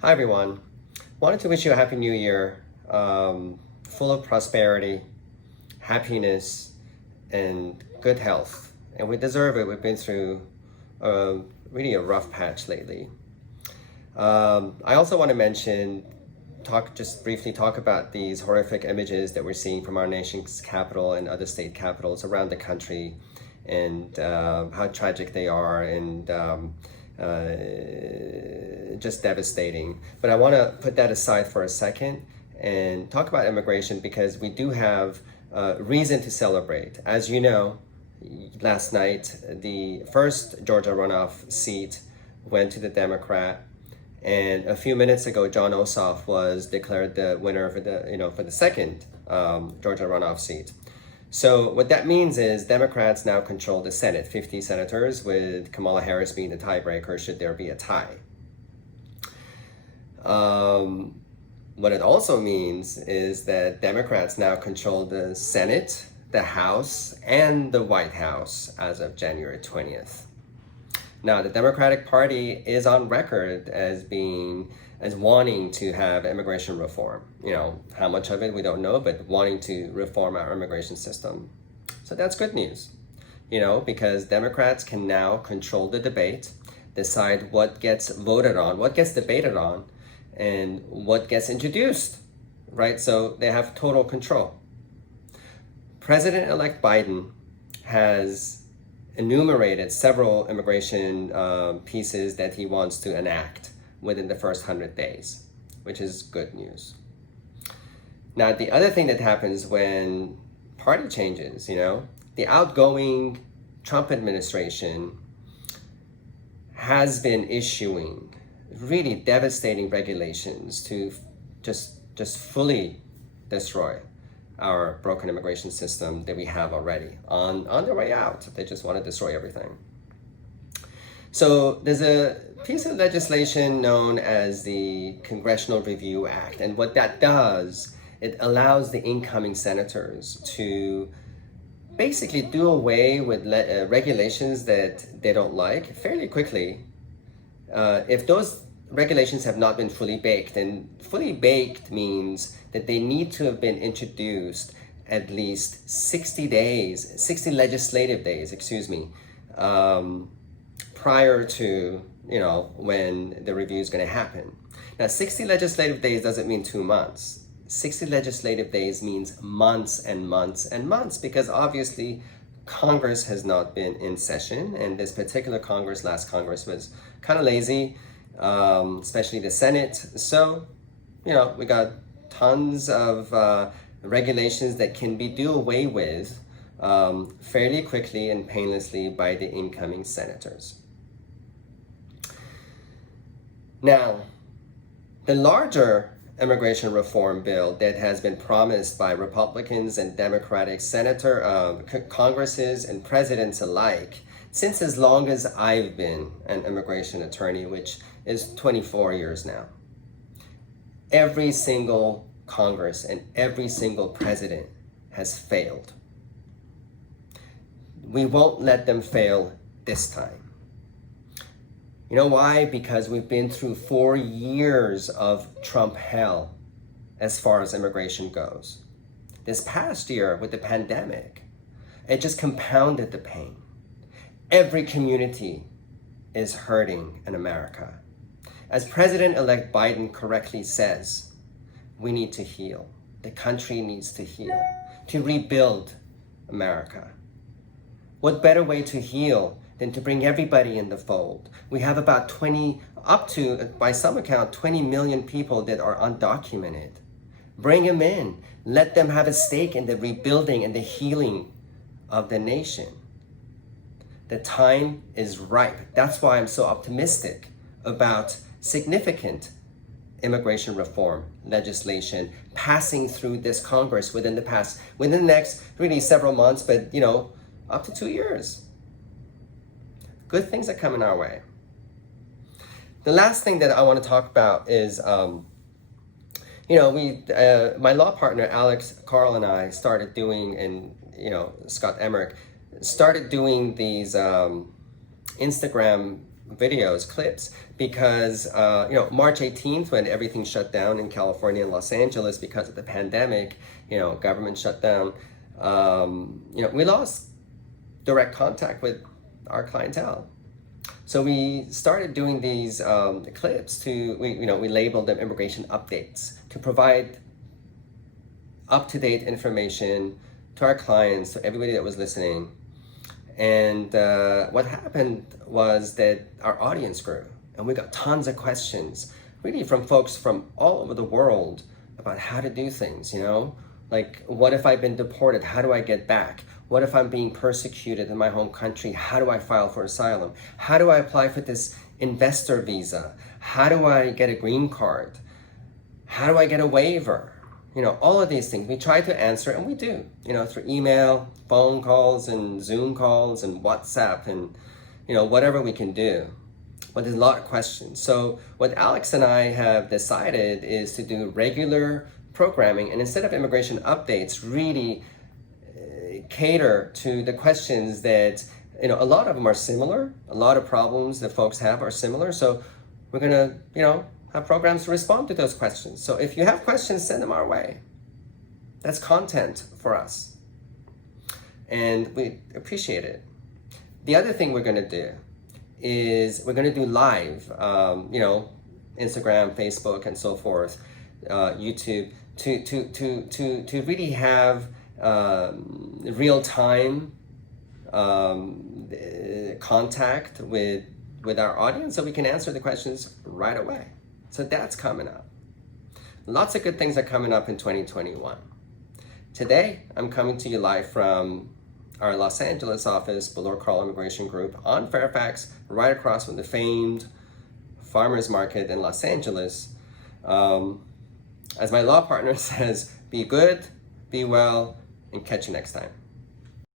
Hi everyone. Wanted to wish you a happy new year, full of prosperity, happiness, and good health. And we deserve it. We've been through really a rough patch lately. I also want to just briefly talk about these horrific images that we're seeing from our nation's capital and other state capitals around the country, and how tragic they are, and just devastating. But I want to put that aside for a second and talk about immigration, because we do have reason to celebrate. As you know, last night the first Georgia runoff seat went to the Democrat, and a few minutes ago Jon Ossoff was declared the winner for the second Georgia runoff seat. So what that means is Democrats now control the Senate, 50 senators, with Kamala Harris being the tiebreaker should there be a tie. What it also means is that Democrats now control the Senate, the House, and the White House as of January 20th. Now, the Democratic Party is on record as wanting to have immigration reform. How much of it we don't know, but wanting to reform our immigration system. So that's good news, because Democrats can now control the debate, decide what gets voted on, what gets debated on, and what gets introduced, right? So they have total control. President-elect Biden has enumerated several immigration pieces that he wants to enact within the first 100 days, which is good news. Now, the other thing that happens when party changes, the outgoing Trump administration has been issuing really devastating regulations to just fully destroy our broken immigration system that we have already on their way out. They just want to destroy everything. So there's a piece of legislation known as the Congressional Review Act. And what that does, it allows the incoming senators to basically do away with regulations that they don't like fairly quickly. If those regulations have not been fully baked, and fully baked means that they need to have been introduced at least 60 legislative days, prior to, when the review is going to happen. Now, 60 legislative days doesn't mean 2 months. 60 legislative days means months and months and months, because obviously Congress has not been in session, and this particular last Congress was kind of lazy, especially the Senate. So, we got tons of regulations that can be do away with fairly quickly and painlessly by the incoming senators. Now, the larger immigration reform bill that has been promised by Republicans and Democratic Congresses and presidents alike since as long as I've been an immigration attorney, which is 24 years now. Every single Congress and every single president has failed. We won't let them fail this time. You know why? Because we've been through 4 years of Trump hell as far as immigration goes. This past year with the pandemic, it just compounded the pain. Every community is hurting in America. As President-elect Biden correctly says, we need to heal. The country needs to heal, to rebuild America. What better way to heal than to bring everybody in the fold? We have about by some account, 20 million people that are undocumented. Bring them in. Let them have a stake in the rebuilding and the healing of the nation. The time is ripe. That's why I'm so optimistic about significant immigration reform legislation passing through this Congress within the next really several months, but up to 2 years. Good things are coming our way. The last thing that I want to talk about is, my law partner Alex Carl and I started doing, and Scott Emmerich started doing these Instagram videos, clips, because March 18th, when everything shut down in California and Los Angeles because of the pandemic, government shut down, we lost direct contact with our clientele. So we started doing these clips we labeled them immigration updates, to provide up-to-date information to our clients, to everybody that was listening. And what happened was that our audience grew, and we got tons of questions, really from folks from all over the world about how to do things, like, what if I've been deported? How do I get back? What if I'm being persecuted in my home country? How do I file for asylum? How do I apply for this investor visa? How do I get a green card? How do I get a waiver? All of these things we try to answer, and we do, through email, phone calls, and Zoom calls, and WhatsApp, and, whatever we can do. But there's a lot of questions. So what Alex and I have decided is to do regular programming, and instead of immigration updates, really cater to the questions that, a lot of them are similar. A lot of problems that folks have are similar. So we're gonna, have programs to respond to those questions. So if you have questions, send them our way. That's content for us, and we appreciate it. The other thing we're gonna do is we're gonna do live, Instagram, Facebook, and so forth, YouTube, to really have real-time contact with our audience, so we can answer the questions right away. So that's coming up. Lots of good things are coming up in 2021. Today, I'm coming to you live from our Los Angeles office, Below Carl Immigration Group, on Fairfax, right across from the famed farmers market in Los Angeles. As my law partner says, be good, be well, and catch you next time.